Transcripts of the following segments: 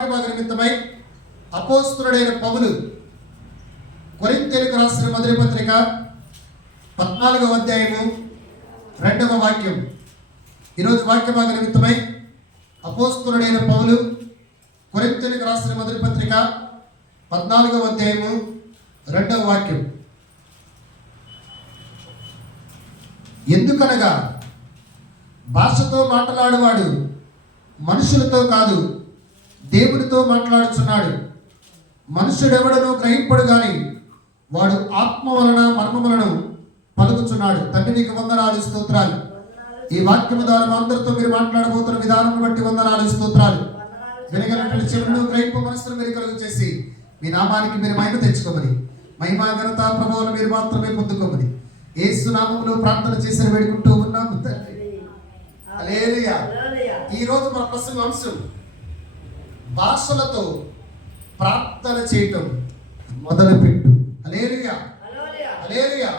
నిమిత్తమై అపోస్తలుడైన పౌలు కొరింథీయులకు రాసిన మొదటి పత్రిక 14వ అధ్యాయము 2వ వాక్యం. ఈరోజు వాక్య భాగ నిమిత్తమై అపోస్తలుడైన పౌలు కొరింథీయులకు రాసిన మొదటి పత్రిక 14వ అధ్యాయము 2వ వాక్యం. ఎందుకనగా భాషతో మాట్లాడేవాడు మనుషులతో కాదు, దేవునితో మాట్లాడుచున్నాడు. మనుషుడెవడనో గ్రహింపడు గాని వాడు ఆత్మ వలన మర్మములను పలుకుచున్నాడు. తండ్రి నీకు వందనాలు, స్తోత్రాలు. ఈ వాక్యము ద్వారా అందరితో మీరు మాట్లాడబోతున్న విధానం బట్టి వందనాలు, స్తోత్రాలు. వినగలటువంటి చెవులను గ్రహింపు మనసును మీరు కలుగు చేసి మీ నామానికి మీరు మహిమ తెచ్చుకోమని, మహిమ ఘనత ప్రభావం మీరు మాత్రమే పొందుకోమని యేసు నామములో ప్రార్థన చేసి వేడుకుంటూ ఉన్నాము తండ్రి. హల్లెలూయా. ఈ రోజు మన ప్రసంగ అంశం భాషలతో ప్రార్థన చేయటం మొదలుపెట్టు. హల్లెలూయా, హల్లెలూయా.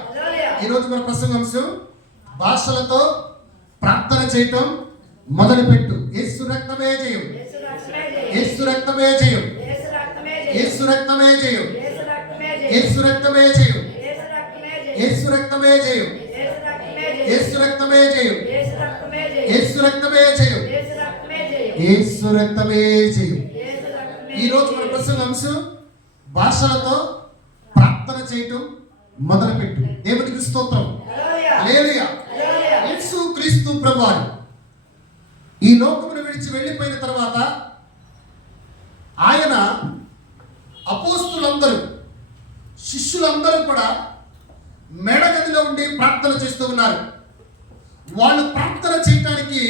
ఈరోజు మన ప్రసంగాంశం భాషలతో ప్రార్థన చేయటం మొదలుపెట్టు. యేసు రక్తమే జయం, యేసు రక్తమే జయం, యేసు రక్తమే జయం, యేసు రక్తమే జయం, యేసు రక్తమే జయం, యేసు రక్తమే జయం, యేసు రక్తమే జయం, యేసు రక్తమే జయం. ఈ రోజు మన ప్రసంగ అంశం భాషలతో ప్రార్థన చేయటం మొదలుపెట్టు. దేవునికి స్తోత్రం. హల్లెలూయా. యేసు క్రీస్తు ప్రభువారు ఈ లోకమును విడిచి వెళ్ళిపోయిన తర్వాత ఆయన అపోస్తులందరూ శిష్యులందరూ కూడా మేడగదిలో ఉండి ప్రార్థన చేస్తూ ఉన్నారు. వాళ్ళు ప్రార్థన చేయటానికి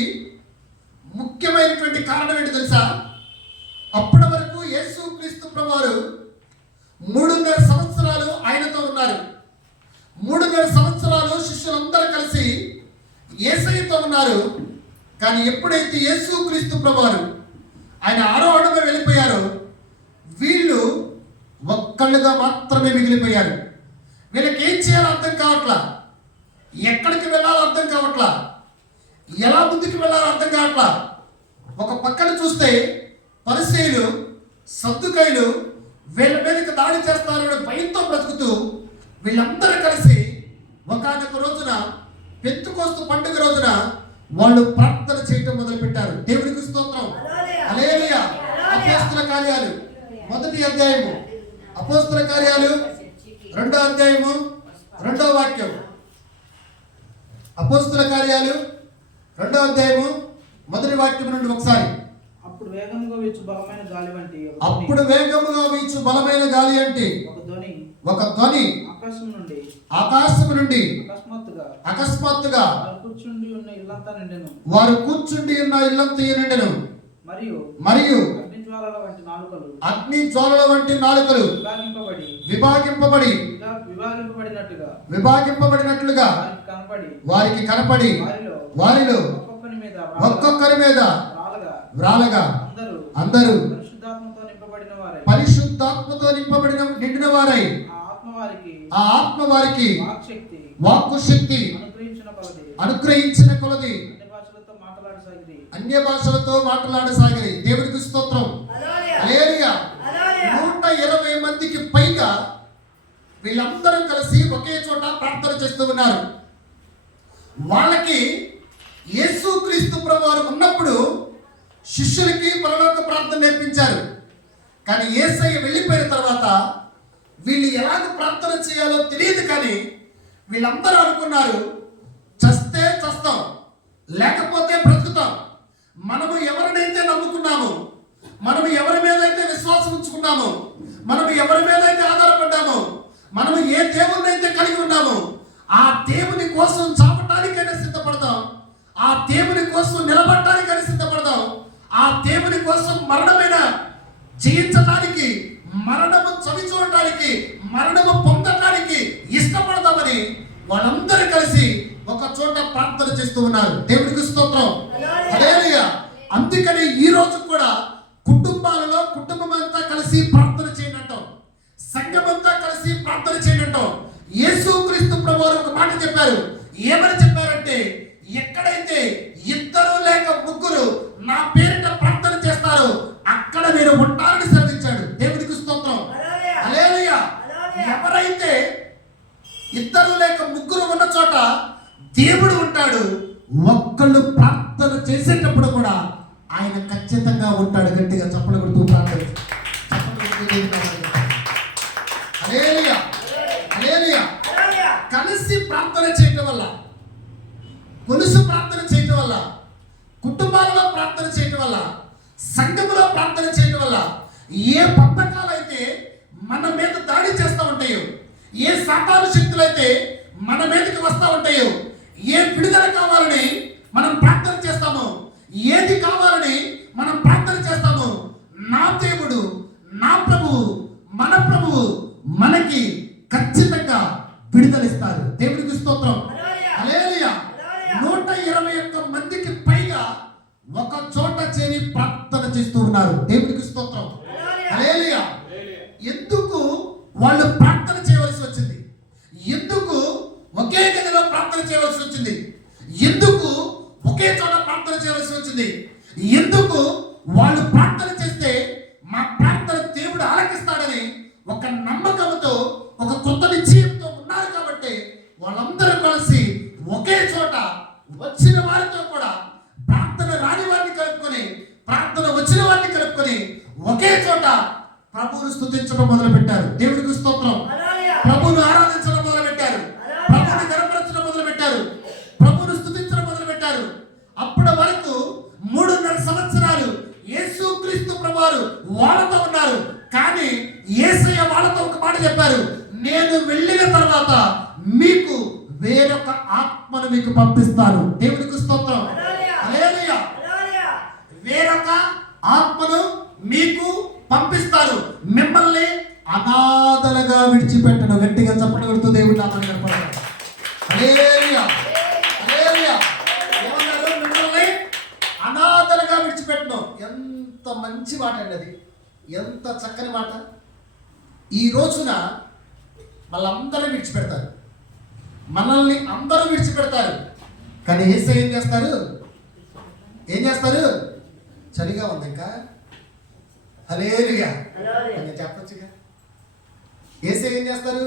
ముఖ్యమైనటువంటి కారణం ఏంటి తెలుసా? అప్పటి వరకు యేసు క్రీస్తు ప్రభువారు 3.5 సంవత్సరాలు ఆయనతో ఉన్నారు. 3.5 సంవత్సరాలు శిష్యులందరూ కలిసి యేసయ్యతో ఉన్నారు. కానీ ఎప్పుడైతే యేసు క్రీస్తు ప్రభువారు ఆయన 6వ అడుగు వెళ్ళిపోయారో వీళ్ళు ఒక్కళ్ళుగా మాత్రమే మిగిలిపోయారు. వీళ్ళకి ఏం చేయాలో అర్థం కావట్లా, ఎక్కడికి వెళ్ళాలో అర్థం కావట్లా, ఎలా ముందుకు వెళ్ళాలో అర్థం కావట్లా. ఒక పక్కన చూస్తే పరిసయ్యులు సద్దుకయ్యులు వీళ్ళ మీదకి దాడి చేస్తారని భయంతో బ్రతుకుతూ వీళ్ళందరూ కలిసి ఒకానొక రోజున పెంతెకోస్తు పండుగ రోజున వాళ్ళు ప్రార్థన చేయటం మొదలుపెట్టారు. దేవునికి స్తోత్రం. హల్లెలూయా. అపోస్తల కార్యాలు 1వ అధ్యాయము, అపోస్తల కార్యాలు 2వ అధ్యాయము 2వ వాక్యం. అపోస్తల కార్యాలు 2వ అధ్యాయము 1వ వాక్యం నుండి ఒకసారి. అప్పుడు వేగముగా వీచు బలమైన గాలి వంటి ఒక ధ్వని ఆకాశము నుండి అకస్మాత్తుగా వారు కూర్చుండి ఉన్న ఇల్లంతా నిండెను. మరియు అగ్ని జ్వాలల వంటి నాలుకలు విభాగింపబడినట్లుగా వారికి కనపడి వారిలో ఒక్కొక్కరి మీద వ్రాలగా అందరూ పరిశుద్ధాత్మతో నిండిన వారై ఆ ఆత్మ వారికి వాక్కు శక్తి అనుగ్రహించిన కొలది అన్య భాషలతో మాట్లాడసాగిరి. దేవునికి స్తోత్రం. హల్లెలూయా. 120 మందికి పైగా వీళ్ళందరూ కలిసి ఒకే చోట ప్రార్థన చేస్తూ ఉన్నారు. వాళ్ళకి యేసు క్రీస్తు ప్రభువారు ఉన్నప్పుడు శిష్యులకి పరలోక ప్రార్థన నేర్పించారు. కానీ యేసయ్య వెళ్ళిపోయిన తర్వాత వీళ్ళు ఎలాగ ప్రార్థన చేయాలో తెలియదు. కానీ వీళ్ళందరూ అనుకున్నారు, చస్తే చస్తాం, లేకపోతే బ్రతుకుతాం. మనము ఎవరినైతే నమ్ముకున్నామో, మనము ఎవరి మీద అయితే విశ్వాసం ఉంచుకున్నామో, మనము ఎవరి మీద అయితే ఆధారపడ్డామో, మనము ఏ దేవుణ్ణి అయితే కలిగి ఉన్నామో ఆ దేవుని కోసం చావటానికైనా సిద్ధపడతాం, ఆ దేవుని కోసం నిలబడటానికైనా సిద్ధపడతాం, ఆ దేవుని కోసం మరణమైన జయించడానికి, మరణము చవి చూడటానికి, మరణము పొందటానికి ఇష్టపడతామని వాళ్ళందరూ కలిసి ఒక చోట ప్రార్థన చేస్తూ ఉన్నారు. దేవునికి స్తోత్రం. హల్లెలూయా. అందుకని ఈ రోజు కూడా కుటుంబాలలో కుటుంబం అంతా కలిసి ప్రార్థన చేయనంటాం, సంఘమంతా కలిసి ప్రార్థన చేయనంటాం. యేసు క్రీస్తు ప్రభువారు ఒక మాట చెప్పారు. ఏమని చెప్పారంటే, ఎక్కడైతే 2 లేక 3 నా పేరిట ప్రార్థన చేస్తారో అక్కడ నేను ఉంటాడు. గట్టిగా చప్పలు కొడుతూ ప్రార్థన. హల్లెలూయా, హల్లెలూయా. కలిసి ప్రార్థన చేయటం వల్ల, కొలుసు ప్రార్థన చేయటం వల్ల, కుటుంబాలలో ప్రార్థన చేయటం వల్ల, సంఘములో ప్రార్థన చేయటం వల్ల ఏ పంపకాలు అయితే మన మీద దాడి చేస్తూ ఉంటాయో, ఏ సాతాను శక్తులు అయితే మన మీదకి వస్తూ ఉంటాయో, ఏ విడుదల కావాలని మనం ప్రార్థన చేస్తామో, ఏది కావాలని మనం ప్రార్థన చేస్తామో, నా దేవుడు, నా ప్రభువు, మన ప్రభువు మనకి ఖచ్చితంగా విడుదలిస్తారు. దేవుడికి స్తోత్రం. హల్లెలూయా. 121 మందికి పైగా ఒక చోట చేరి ప్రార్థన చేస్తూ ఉన్నారు. దేవుడికి స్తోత్రం. హల్లెలూయా. ఎందుకు వాళ్ళు ప్రార్థన చేయవలసి వచ్చింది? ఎందుకు ఒకే గదిలో ప్రార్థన చేయవలసి వచ్చింది? ఎందుకు ఒకే చోట ప్రార్థన చేయవలసి వచ్చింది? ఎందుకు వాళ్ళు ప్రార్థన చేస్తే మా ప్రార్థన దేవుడు ఆలకిస్తాడని ఒక నమ్మకంతో, ఒక కొత్త నిశ్చయంతో ఉన్నారు. కాబట్టి వాళ్ళందరూ కలిసి ఒకే చోట వచ్చిన వారితో కూడా ప్రార్థన రాని వారిని కలుపుకొని, ప్రార్థన వచ్చిన వారిని కలుపుకొని ఒకే చోట ప్రభువును స్తుతించడం మొదలు పెట్టారు. దేవుడికి స్తోత్రం. ప్రభువును ఆరాధించడం మొదలు పెట్టారు. ప్రభువుని గణపరచడం మొదలు పెట్టారు. ప్రభువును స్తుతించడం మొదలు పెట్టారు. అప్పటి వరకు 3.5 సంవత్సరాలు యేసుక్రీస్తు ప్రభువారు వాళ్ళతో ఉన్నారు. కానీ యేసయ్య వాళ్ళతో ఒక మాట చెప్పారు, నేను వెళ్ళిన తర్వాత మీకు వేరొక ఆత్మను మీకు పంపిస్తాను. దేవుడికి స్తోత్రం. హల్లెలూయా. వేరొక ఆత్మను మీకు పంపిస్తారు, మిమ్మల్ని అనాథలుగా విడిచిపెట్టను. గట్టిగా చప్పట్లు కొడుతూ దేవుడు నామమున కనపడతాడు. హల్లెలూయా, హల్లెలూయా. ఏమన్నారు? మిమ్మల్ని అనాథలుగా విడిచిపెట్టను. ఎంత మంచి మాట అండి అది, ఎంత చక్కని మాట. ఈ రోజున వాళ్ళందరూ విడిచిపెడతారు, మనల్ని అందరూ విడిచిపెడతారు. కానీ యేసయ్య ఏం చేస్తారు? ఏం చేస్తారు? చలిగా ఉంది ఇంకా. హల్లెలూయా. కొంచెం చెప్పొచ్చుగా. యేసయ్య ఏం చేస్తారు?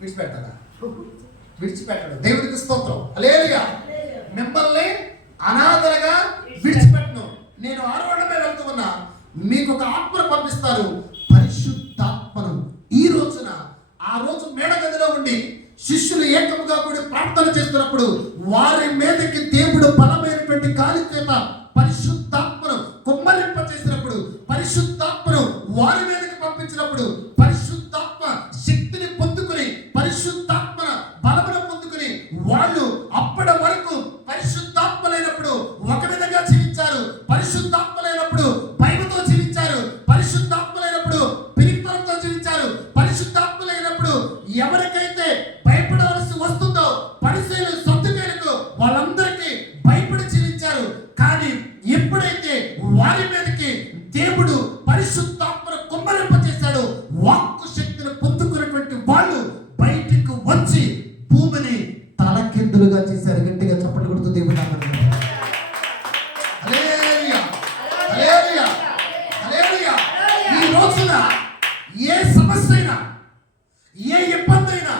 విడిచిపెడతారా? విడిచిపెట్టడు. దేవుడికి స్తోత్రం. హల్లెలూయా. మిమ్మల్ని అనాథలుగా విడిచిపెట్టను. నేను ఆరోహణమే వెళ్తూ ఉన్నా, మీకు ఒక ఆత్మను పంపిస్తారు, పరిశుద్ధాత్మను. ఈ రోజున ఆ రోజు మేడగదిలో ఉండి శిష్యులు ఏకముగా కూడి ప్రార్థన చేస్తున్నప్పుడు వారి మీదకి దేవుడు బలమైనటువంటి గాలి చేత పరిశుద్ధాత్మను కుమ్మరింప చేసినప్పుడు, పరిశుద్ధాత్మను వారి మీదకి పంపించినప్పుడు, పరిశుద్ధాత్మ శక్తిని పొందుకుని, పరిశుద్ధాత్మ బలమును పొందుకుని వాళ్ళు అప్పటి వరకు పరిశుద్ధాత్మలైనప్పుడు ఒక విధంగా జీవించారు, పరిశుద్ధాత్మలైనప్పుడు భయముతో జీవించారు, పరిశుద్ధాత్మలైనప్పుడు పిరికితనంతో జీవించారు, పరిశుద్ధాత్మలైనప్పుడు ఎవరికైతే భయపడవలసి వస్తుందో పరిసయ్యులు సద్దుకైలకు వాళ్ళందరికీ భయపడి జీవించారు. కానీ ఎప్పుడైతే వారి మీదకి దేవుడు పరిశుద్ధాత్మను కుమ్మరింప చేశాడో, వాక్కు శక్తిని పొందుకున్నటువంటి వాళ్ళు బయటికి వచ్చి భూమిని తలకిందులుగా చేశారు. గట్టిగా చప్పట్లు కొడుతూ దేవుడు నామమున. హల్లెలూయా, హల్లెలూయా, హల్లెలూయా. ఈ రోజున ఏ సమస్య అయినా, ఏ ఇబ్బంది అయినా,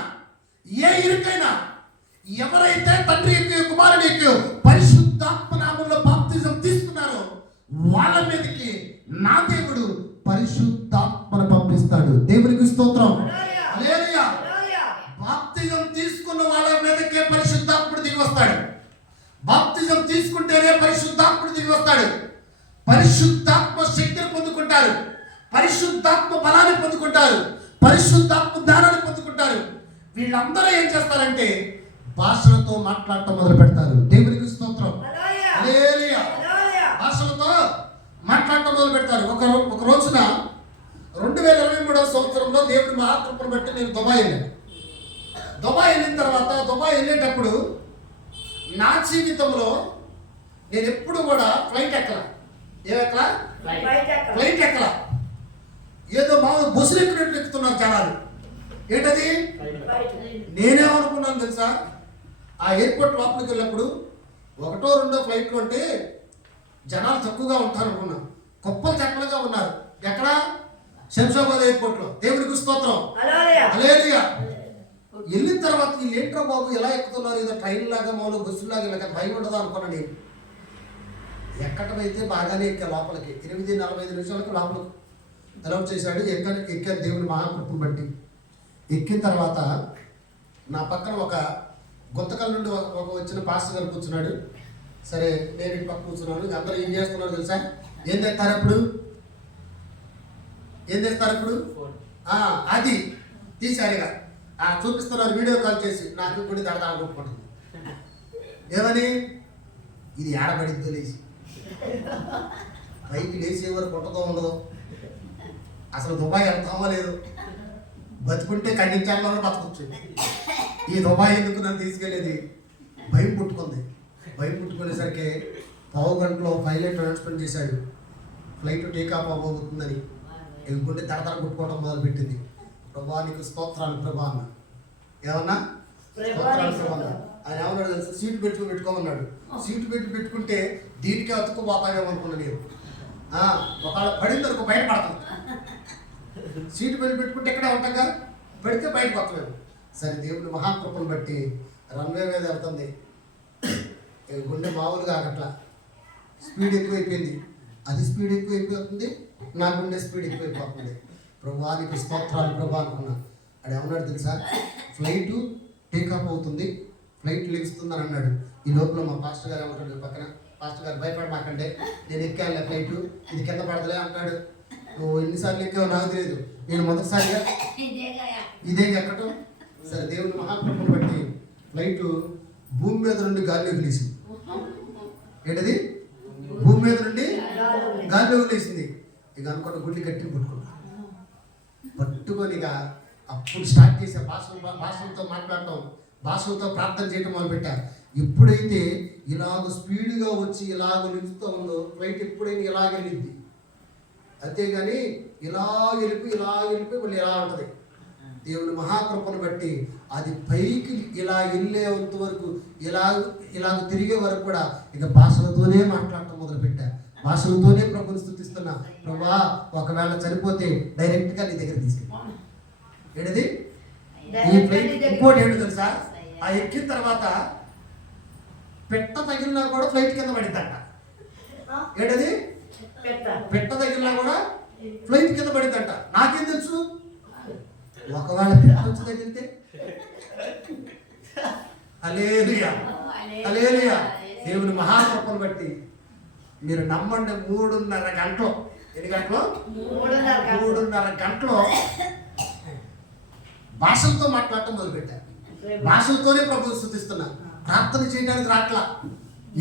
ఏ ఇరుకైనా, ఎవరైతే తండ్రి యొక్క కుమారుని యొక్క పరిశుద్ధాత్మ నామములో బాప్తిజం తీసుకున్నారో వాళ్ళ మీదకి నా దేవుడు పరిశుద్ధాత్మను పంపిస్తాడు. దేవునికి స్తోత్రం. హల్లెలూయా. బాప్తిజం తీసుకున్న వాళ్ళ మీదకే పరిశుద్ధాత్ముడు దిగి వస్తాడు. బాప్తిజం తీసుకుంటేనే పరిశుద్ధాత్ముడు దిగి వస్తాడు. పరిశుద్ధాత్మ శక్తిని పొందుకుంటారు, పరిశుద్ధాత్మ బలాన్ని పొందుకుంటారు, పరిశుద్ధాత్మ జ్ఞానాన్ని పొందుకుంటారు. వీళ్ళందరూ ఏం చేస్తారంటే భాషలతో మాట్లాడటం మొదలు పెడతారు. దేవునికి స్తోత్రం. హల్లెలూయా. భాషలతో మాట్లాడటం మొదలు పెడతారు. ఒక రోజున 2023 సంవత్సరంలో దేవుడి మహాకృపను బట్టి నేను దుబాయ్ వెళ్ళాను. దుబాయ్ వెళ్ళిన తర్వాత, దుబాయ్ వెళ్ళేటప్పుడు నా జీవితంలో నేను ఎప్పుడు కూడా ఫ్లైట్ ఎక్కలా. ఏమెక్కలా? ఫ్లైట్ ఎక్కలా. ఏదో మామూలు బస్సులు ఎక్కినట్టు ఎక్కుతున్నారు జనాలు. ఏంటది? నేనేమనుకున్నాను తెలుసా? ఆ ఎయిర్పోర్ట్ లోపలికి వెళ్ళినప్పుడు 1, 2 ఫ్లైట్లు అంటే జనాలు తక్కువగా ఉంటారు అనుకున్నాను. కుప్పలు చెక్కలుగా ఉన్నారు. ఎక్కడ? శంషాబాద్ ఎయిర్పోర్ట్లో. దేవునికి స్తోత్రం. హల్లెలూయా. వెళ్ళిన తర్వాత వీళ్ళు ఏంట్రా బాబు ఎలా ఎక్కుతున్నారు, ఏదో ట్రైన్ లాగా మామూలు బస్సులాగా ఇలాగ భయం ఉండదు అనుకున్నాను నేను. ఎక్కడం అయితే బాగానే ఎక్కా లోపలికి 8:45 నిమిషాలకు లోపలికి అలౌ చేశాడు. ఎక్కాను దేవుని మహాకృపను బట్టి. ఎక్కిన తర్వాత నా పక్కన ఒక గుంతకల్ నుండి ఒక వచ్చిన పాస్టర్ గారు కూర్చున్నాడు. సరే నేను ఇటు పక్క కూర్చున్నాను. అందరూ ఏం చేస్తున్నారు తెలుసా? ఏం తెస్తారు అప్పుడు? అది తీసారిగా చూపిస్తున్నారు వీడియో కాల్ చేసి. నాకు ఇప్పుడు దడదా కొట్టుకుంటుంది. ఏమని? ఇది ఆడబడిద్దో లేచి పైకి లేచే వరకు ఉంటుందో ఉండదో, అసలు దుబాయ్ వెళ్తామో లేదు, బతుకుంటే ఖండించాలో బతకొచ్చు. ఈ దుబాయ్ ఎందుకు నన్ను తీసుకెళ్ళేది? భయం పుట్టుకుంది. భయం పుట్టుకునేసరికి పావు గంటలో పైలట్ అనౌన్స్మెంట్ చేశాడు, ఫ్లైట్ టేకాఫ్ అవ్వబోతుందని. ఎందుకంటే తడతడ కొట్టుకోవడం మొదలుపెట్టింది. ప్రభా నీకు స్తోత్రాలు ప్రభా అన్న. ఏమన్నా? స్తోత్రాలు ప్రభా అన్న. ఆయన ఏమన్నాడు తెలుసు? సీటు పెట్టుకోమన్నాడు. సీటు పెట్టుకుంటే దీనికే అతుక్కుపోతామేమో అనుకున్నా నేను. ఒకవేళ పడింది అనుకో బయటపడతాం. సీటు పెట్టుకుంటే ఎక్కడే ఉంటాగా, పెడితే బయటకు వస్తామేమో. సరే దేవుడి మహాకృపను బట్టి రన్వే మీద వెళ్తుంది. గుండె మామూలుగా అట్లా స్పీడ్ ఎక్కువైపోయింది. అది స్పీడ్ ఎక్కువైపోతుంది, నా గుండె స్పీడ్ ఎక్కువైపోతుంది. ప్రభా నీకు స్తోత్రాలు ప్రభా అనుకున్నా. అది ఏమన్నాడు తెలుసా? ఫ్లైట్ టేకాఫ్ అవుతుంది, ఫ్లైట్ లెగుస్తుందని అన్నాడు. ఈ లోపల మా పాస్టర్ గారు ఏమంటాడు పక్కన, పాస్టర్ గారు భయపడమాకండి, నేను ఎక్కానులే ఫ్లైట్, ఇది కింద పడతలే అంటాడు. నువ్వు ఎన్నిసార్లు ఎక్కావో నాకు తెలియదు, నేను మొదటిసారిగా ఇదే ఎక్కటం. సరే దేవుని మహాకృపను బట్టి ఫ్లైట్ భూమి మీద నుండి గాలి వదిలేసింది. ఏంటది? భూమి మీద నుండి గాలి వదిలేసింది. ఇక అనుకున్న గుడ్లు గట్టి పట్టుకొని ఇక అప్పుడు స్టార్ట్ చేసే భాషలతో మాట్లాడటం, భాషలతో ప్రార్థన చేయటం మొదలుపెట్టా. ఎప్పుడైతే ఇలాగ స్పీడ్గా వచ్చి ఇలాగ నిలుస్తూ ఉందో ఫ్లైట్ ఎప్పుడైనా ఇలాగ వెళ్ళింది. అంతేగాని ఇలా వెళ్ళిపోయి మళ్ళీ ఇలా ఉంటుంది. దేవుని మహాకృపను బట్టి అది పైకి ఇలా వెళ్ళేంత వరకు ఇలాగ తిరిగే వరకు కూడా ఇక భాషలతోనే మాట్లాడటం మొదలుపెట్టా. భాషలతోనే ప్రభుని స్తుతిస్తున్నా. ప్రభా ఒకవేళ చనిపోతే డైరెక్ట్గా నీ దగ్గర తీసుకెళ్ళి. ఏంటది? ఈ ఫ్లైట్ ఇంకోటి ఏంటో తెలుసా? ఆ ఎక్కిన తర్వాత పెట్ట తగిలినా కూడా ఫ్లైట్ కింద పడిద్దంట. ఏంటది? పెట్ట తగిలినా కూడా ఫ్లైట్ కింద పడిద్దంట. నాకేం తెలుసు? ఒకవేళ పెట్ట వచ్చి తగిలితే? హల్లెలూయా, హల్లెలూయా. దేవుని మహాకృపను బట్టి మీరు నమ్మండి, 3:30 గంటలు, ఎన్ని గంటలు? 3:30 గంటలు భాషలతో మాట్లాడటం మొదలుపెట్టారు. భాషలతోనే ప్రభువు స్తుతిస్తున్నా. ప్రార్థన చేయడానికి రాట్లా.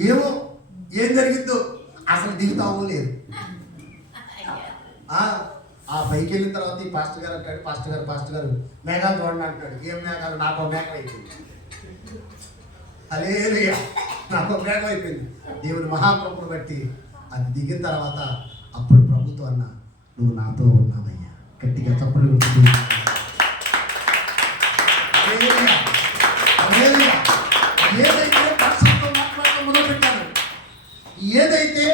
ఏమో ఏం జరిగిందో అసలు దిగుతామో లేదు. ఆ పైకి వెళ్ళిన తర్వాత ఈ పాస్టర్ గారు అంటాడు, పాస్టర్ గారు మేఘాలు చూడండి అంటాడు. ఏం మేఘాలు? నాకు మేఘం అయిపోయింది. హల్లెలూయా, నాకు మేఘం అయిపోయింది. దేవుని మహాప్రభుని బట్టి అది దిగిన తర్వాత అప్పుడు ప్రభుతో అన్న, నువ్వు నాతో ఉన్నావయ్యా. గట్టిగా చప్పులు కొట్టుకుంటూ ఏదైతే భాషలతో మాట్లాడటం మొదలుపెట్టాను, ఏదైతే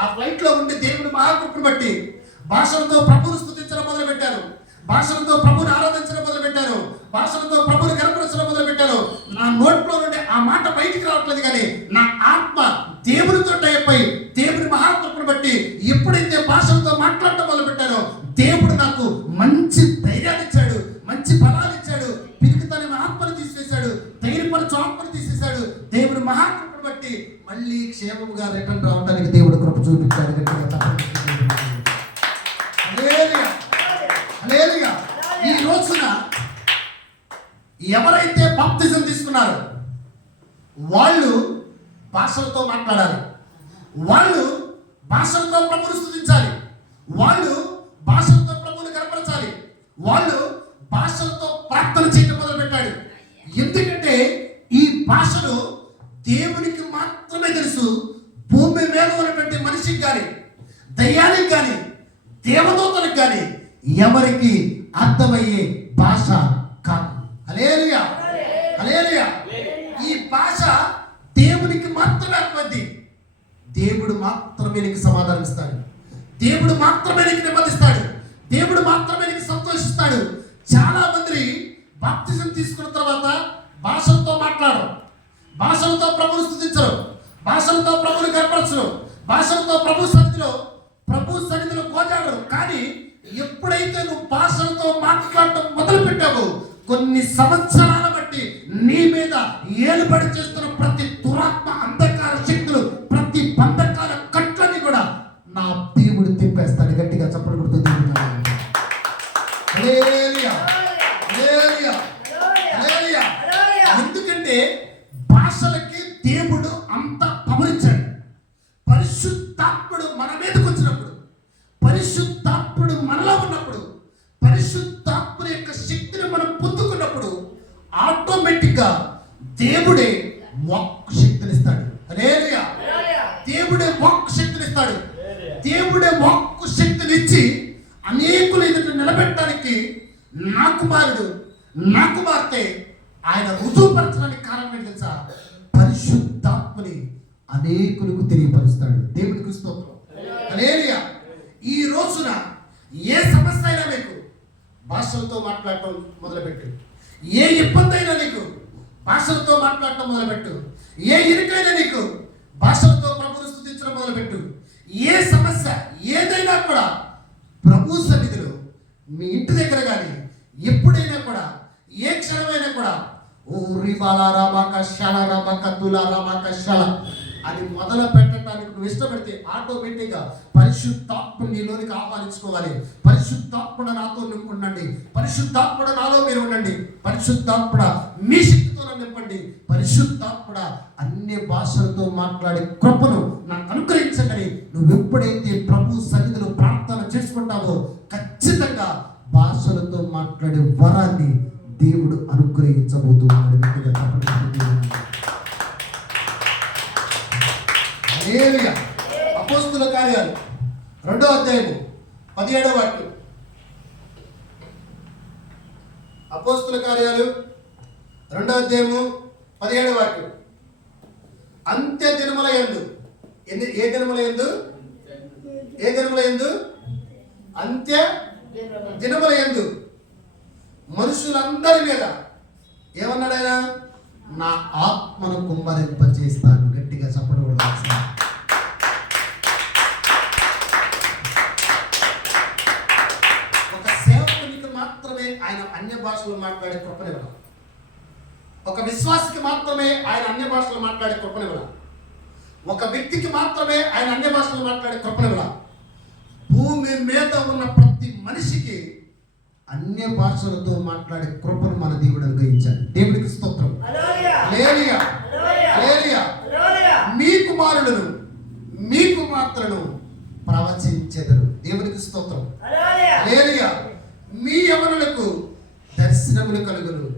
ఆ ఫ్లైట్లో ఉండి దేవుని మహాకృపను బట్టి భాషలతో ప్రభువును స్తుతించడం మొదలుపెట్టాను, భాషలతో ప్రభువుని ఆరాధించడం మొదలుపెట్టాను, భాషలతో ప్రభువుని కనపరచడం మొదలుపెట్టాను. నా నోట్లో నుండి ఆ మాట బయటికి రావట్లేదు, కానీ నా ఆత్మ దేవునితో టైపై దేవుని మహాకృపను బట్టి ఎప్పుడైతే భాషలతో మాట్లాడటం మొదలుపెట్టానో దేవుడు నాకు మంచి ధైర్యాన్ని ఇచ్చాడు, మంచి బలాన్ని ఇచ్చాడు. పిరికితన ఆత్మను తీసేశాడు, ధైర్యపరచు ఆత్మను తీసేశాడు. దేవుని మహాకృపను బట్టి మళ్ళీ క్షేమముగా రిటర్న్ రావడానికి దేవుడు కృప చూపించాడు. ఈ రోజున ఎవరైతే బాప్తిజం తీసుకున్నారో వాళ్ళు భాషలతో మాట్లాడాలి, వాళ్ళు భాషలతో ప్రభువును స్తుతించాలి, వాళ్ళు భాషలతో ప్రభువును కనపరచాలి, వాళ్ళు భాషలతో ప్రార్థన చేయడం మొదలు పెట్టాడు. ఎందుకంటే ఈ భాషలు దేవునికి మాత్రమే తెలుసు. భూమి మీద ఉన్నటువంటి మనిషికి కానీ, దయ్యానికి కానీ, దేవదూతలకు కానీ ఎవరికి అర్థమయ్యే భాష కాదు. హల్లెలూయా, హల్లెలూయా. ఈ భాష దేవునికి మాత్రమే అర్థమైంది. దేవుడు మాత్రమే నీకు సమాధానం ఇస్తాడు, దేవుడు మాత్రమే నీకు నెమ్మదిస్తాడు, దేవుడు మాత్రమే నీకు సంతోషిస్తాడు. చాలా మంది బాప్తిజం తీసుకున్న తర్వాత భాషలతో మాట్లాడరు, భాషలతో ప్రభువును స్తుతించరు, భాషలతో ప్రభువుని కనపరచరు, భాషలతో ప్రభు సన్నిధిలో గోజాడరు. కానీ ఎప్పుడైతే నువ్వు భాషలతో మాట్లాడటం మొదలు పెట్టావో కొన్ని సంవత్సరాల బట్టి నీ మీద ఏలుబడి చేస్తున్న ప్రతి దురాత్మ, అంధకార శక్తులు, ప్రతి బంధకాల కట్లని కూడా నా దేవుడు తిప్పేస్తాడు. గట్టిగా చప్పట్లు కొడుతుంది. ఎందుకంటే భాషలకి దేవుడు అంత పవరించాడు. పరిశుద్ధాత్ముడు మన మీదకి వచ్చినప్పుడు, పరిశుద్ధాత్ముడు మనలో ఉన్నప్పుడు, పరిశుద్ధాత్ముడు యొక్క శక్తిని మనం పొందుకున్నప్పుడు ఆటోమేటిక్గా దేవుడే వాక్కు శక్తినిస్తాడు. హల్లెలూయా. దేవుడే వాక్కు శక్తినిస్తాడు. దేవుడే వాక్కు శక్తినిచ్చి అనేకులు ఎదుట నిలబెట్టడానికి నా కుమారుడు, నా కుమార్తె ఆయన రుజువుపరచడానికి కారణం ఏంటి తెలుసా? పరిశుద్ధాత్మని అనేకులకు తెలియపరుస్తాడు. దేవుడికి స్తోత్రం. హల్లెలూయా. ఈ రోజున ఏ సమస్య అయినా మీకు భాషలతో మాట్లాడటం మొదలుపెట్టు. ఏ ఇబ్బంది అయినా నీకు భాషలతో మాట్లాడటం మొదలుపెట్టు. ఏ ఇరుకైనా నీకు భాషలతో ప్రభువును స్తుతించడం మొదలుపెట్టు. ఏ సమస్య ఏదైనా కూడా ప్రభు సన్నిధిలో మీ ఇంటి దగ్గర కానీ ఎప్పుడైనా కూడా ఏ క్షణమైనా కూడా ఓ రిబాలా రామాక శాల రామాక తులా రామాక శాల అని మొదలు పెట్టడానికి నువ్వు ఇష్టపడితే ఆటోమేటిక్గా పరిశుద్ధాత్మ నీలోనికి ఆహ్వానించుకోవాలి. పరిశుద్ధాత్ముడ నాతో ఉండండి, పరిశుద్ధాత్ముడ నాలో మీరు ఉండండి, పరిశుద్ధాత్ముడ మీ శక్తితో నింపండి, పరిశుద్ధాత్ముడ అన్ని భాషలతో మాట్లాడే కృపను నాకు అనుగ్రహించండి. నువ్వు ఎప్పుడైతే ప్రభు సన్నిధిలో ప్రార్థన చేసుకుంటావో ఖచ్చితంగా భాషలతో మాట్లాడే వరాన్ని దేవుడు అనుగ్రహించబోతున్నాడు. హల్లెలూయా. అపోస్తుల కార్యాలు 2వ అధ్యాయము 17వ వాక్యం. అపోస్తుల కార్యాలు 2వ అధ్యాయము 17వ వాక్యం. అంత్య దినముల యందు, ఏ దినముల యందు? ఏ దినముల యందు? అంత్య దినముల యందు మనుషులందరి మీద ఏమన్నాడు ఆయన? నా ఆత్మను కుమ్మరింపచేస్తాను. గట్టిగా చప్పట్లు కొడతాను. ఒక సేవకునికి మాత్రమే ఆయన అన్య భాషలు మాట్లాడే కృపనివ్వడం. ఒక విశ్వాసికి మాత్రమే ఆయన అన్య భాషలు మాట్లాడే కృపనివ్వడం. ఒక వ్యక్తికి మాత్రమే ఆయన అన్య భాషలు మాట్లాడే కృపనివ్వడం. భూమి మీద ఉన్న ప్రతి మనిషికి అన్య భాషలతో మాట్లాడే కృపను మన దేవుడు అనుగ్రహించాడు. దేవుడికి స్తోత్రం. హల్లెలూయా. హల్లెలూయా. మీ కుమారులను, మీ కుమార్తెలను ప్రవచించెదరు. దేవునికి స్తోత్రం. హల్లెలూయా. మీ యవనులకు దర్శనములు కలుగును,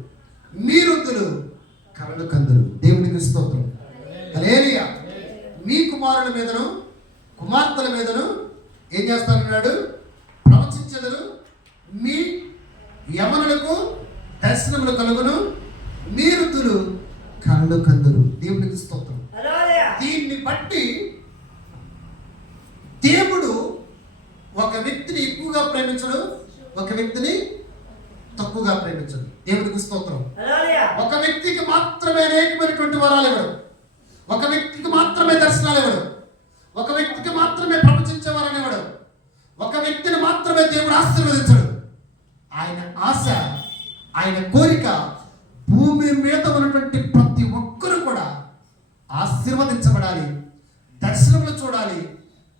మీ వృద్ధులు కలలు కందులు. దేవునికి స్తోత్రం. హల్లెలూయా. మీ కుమారుల మీదను కుమార్తెల మీదను ఏం చేస్తానన్నాడు? ప్రవచించెదరు. మీ యవనులకు దర్శనములు కలుగును, మీ వృద్ధులు కళ్ళు కందులు. దేవునికి స్తోత్రం. దీన్ని బట్టి దేవుడు ఒక వ్యక్తిని ఎక్కువగా ప్రేమించడు, ఒక వ్యక్తిని తక్కువగా ప్రేమించడు. దేవునికి స్తోత్రం. ఒక వ్యక్తికి మాత్రమే అనేకమైనటువంటి వరాలు ఇవ్వడు, ఒక వ్యక్తికి మాత్రమే దర్శనాలు ఇవ్వడు, ఒక వ్యక్తికి మాత్రమే ప్రవచించే వరాలు ఇవ్వడు, ఒక వ్యక్తిని మాత్రమే దేవుడు ఆశీర్వదించడు. ఆయన ఆశ, ఆయన కోరిక భూమి మీద ఉన్నటువంటి ప్రతి ఒక్కరు కూడా ఆశీర్వదించబడాలి, దర్శనములు చూడాలి,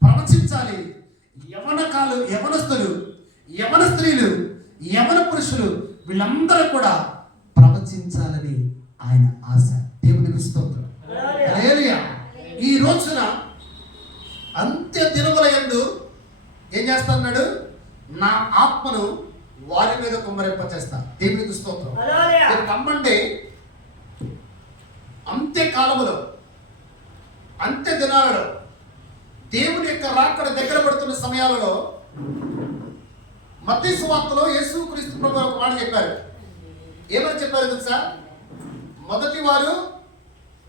ప్రవచించాలి. యవనస్తులు, యవన స్త్రీలు, యవన పురుషులు వీళ్ళందరూ కూడా ప్రవచించాలని ఆయన ఆశ. దేవునికి స్తోత్రం. హల్లెలూయా. ఈ రోజున అంత్య దినముల యందు ఏం చేస్తాడు? నా ఆత్మను వారి మీద కుమ్మరింపచేస్తా. దేవునికి స్తోత్రం. నమ్మండి. అంత్య కాలములో, అంత్య దినాలలో, దేవుని యొక్క రాకడ దగ్గర పడుతున్న సమయాలలో మత్తయి సువార్తలో యేసుక్రీస్తు ప్రభువు ఒక మాట చెప్పారు. ఏమని చెప్పారు తెలుసా? మొదటి వారు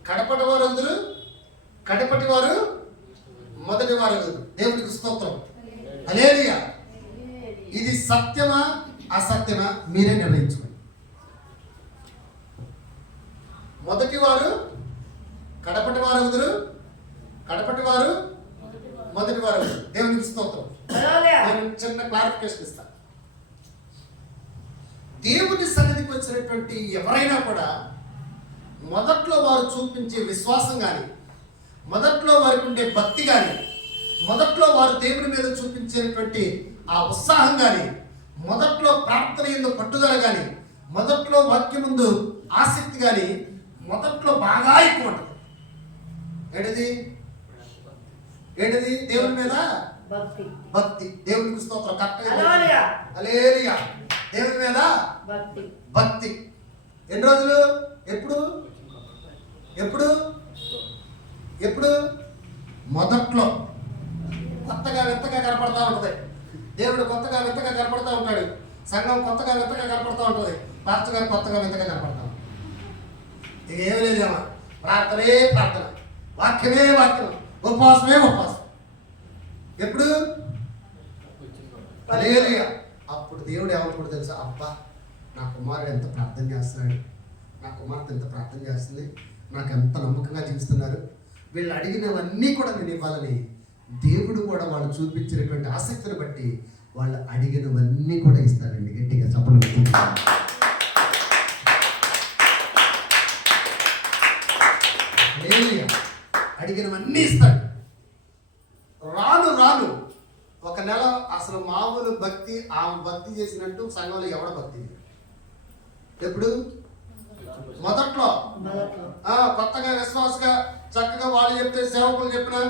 కడపటి వారు అందరూ, కడపటి వారు మొదటి వారు. దేవునికి స్తోత్రం. హల్లెలూయా. ఇది సత్యమా అసత్యమా మీరే నిర్ణయించుకోండి. మొదటి వారు కడపటి వారు అందరూ, కడపటి వారు మొదటి వారు. దేవునికి స్తోత్రం. నేను చిన్న క్లారిఫికేషన్ ఇస్తాను. దేవుని సన్నిధికి వచ్చినటువంటి ఎవరైనా కూడా మొదట్లో వారు చూపించే విశ్వాసం కానీ, మొదట్లో వారికి ఉండే భక్తి కానీ, మొదట్లో వారు దేవుని మీద చూపించేటువంటి ఆ ఉత్సాహం కానీ, మొదట్లో ప్రార్థన యందు పట్టుదల కానీ, మొదట్లో వాక్యం ముందు ఆసక్తి కానీ మొదట్లో బాగా ఎక్కువ ఉంటుంది. ఏంటిది దేవుని మీద భక్తి. దేవునికి స్తోత్రం. హల్లెలూయా. దేవుని మీద భక్తి. ఎన్ని రోజులు? ఎప్పుడు మొదట్లో కొత్తగా వింతగా కనపడతా ఉంటుంది. దేవుడు కొత్తగా వింతగా కనపడతా ఉంటాడు. సంఘం కొత్తగా వింతగా కనపడతా ఉంటుంది. పాస్టర్ గారు కొత్తగా వింతగా కనపడతా ఉంటాడు. ఇక ఏమి లేదేమో, ప్రార్థనే ప్రార్థన, వాక్యమే వాక్యం, ఉపవాసమే ఉపవాసం. ఎప్పుడు? హల్లెలూయా. అప్పుడు దేవుడు ఏమనుకుంటు తెలుసా? అబ్బా, నా కుమారుడు ఎంత ప్రార్థన చేస్తున్నాడు, నా కుమార్తె ఎంత ప్రార్థన చేస్తుంది, నాకు ఎంత నమ్మకంగా జీవిస్తున్నారు, వీళ్ళు అడిగినవన్నీ కూడా నేను ఇవ్వాలని దేవుడు కూడా వాళ్ళు చూపించినటువంటి ఆసక్తిని బట్టి వాళ్ళు అడిగినవన్నీ కూడా ఇస్తారండి. గట్టిగా చప్పట్లు. అడిగినవన్నీ ఇస్తాడు. రాను రాను ఒక నెల అసలు మామూలు భక్తి, ఆమె భక్తి చేసినట్టు సంఘంలో ఎవడ భక్తి. ఎప్పుడు? మొదట్లో కొత్తగా విశ్వాసగా చక్కగా వాళ్ళు చెప్తే, సేవకులు చెప్పినా